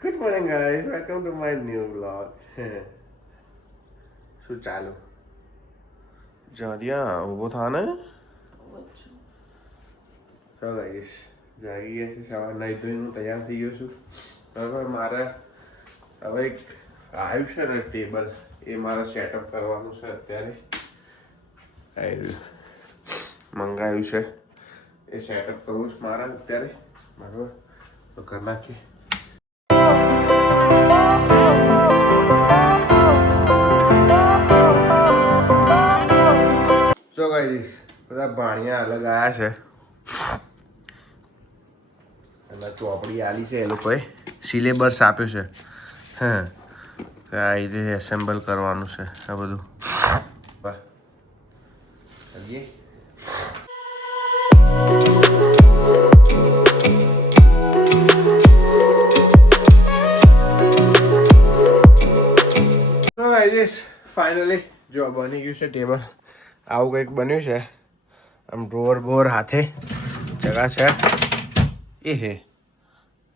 Good morning, guys. Welcome to my new vlog. શું ચાલુ? જ્યાં ઊભો થા ને તો ગાઈસ જાગી ગયા છે. સવાર નાહી ધોઈને હું તૈયાર થઈ ગયો છું. બરાબર, મારે હવે એક આવ્યું છે ને ટેબલ, એ મારે સેટઅપ કરવાનું છે. અત્યારે મંગાવ્યું છે, એ સેટઅપ કરવું છે મારે અત્યારે. બરાબર, તો કરી નાખીએ. તો ગાઈસ બધા ભાણિયા અલગ આવ્યા છે અને ચોપડી આલી છે, એ લોકોએ સિલેબસ આપ્યો છે. હા, આ રીતે એસેમ્બલ કરવાનું છે આ બધું. તો ગાઈસ ફાઇનલી જો બની ગયું છે ટેબલ. આવું કંઈક બન્યું છે. આમ ડ્રોવર બોર હાથે જગા છે. એ હે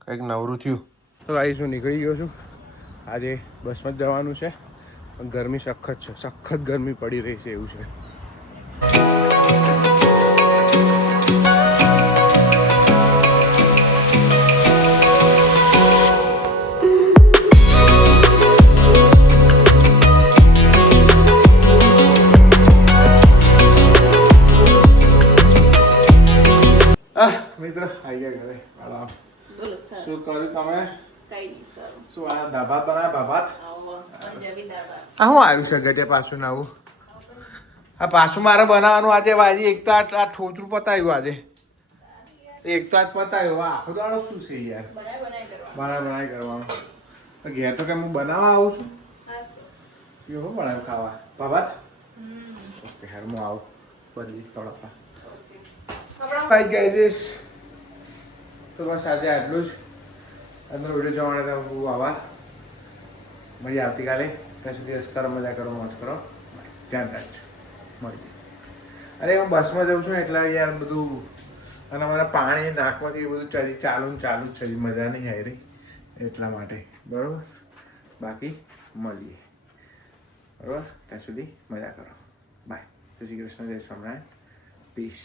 કંઈક નવરું થયું. તો ગાઈસ હું નીકળી ગયો છું. આજે બસમાં જ જવાનું છે, પણ ગરમી સખત છે, સખત ગરમી પડી રહી છે એવું છે. મિત્ર આવી ગયા ઘરે. શું કર્યું તમે? શું આ દાભાત બનાવ્યા? ભાત આ શું આવ્યું છે ગટે પાછું નવું? આ પાછું મારે બનાવવાનું આજે. આજે એક તો આ ઠોચરું પતાવ્યું આજે, એક તો આજ પતાવ્યું. આખો દાડો શું છે યાર, બનાય કરવાનું. ઘેર તો કે હું બનાવવા આવું છું. એવું શું બનાવ્યું ખાવા? ભાત. ઓકે હેર હું આવું બદલી તડપા. તો બસ આજે આટલું જ. આજનો વિડીયો જોવા માટે હું આભાર. મળીએ આવતીકાલે. ત્યાં સુધી રસ્તા મજા કરો, મોજ કરો, ધ્યાન રાખજો. મળીએ. અરે હું બસમાં જઉં છું એટલે યાર બધું, અને મને પાણી નાકમાંથી એ બધું ચાલુ જ છે. મજા નહીં આવી રહી એટલા માટે. બરાબર, બાકી મળીએ. બરાબર, ત્યાં સુધી મજા કરો. બાય. જય શ્રી કૃષ્ણ, જય સ્વામિનારાયણ. પીસ.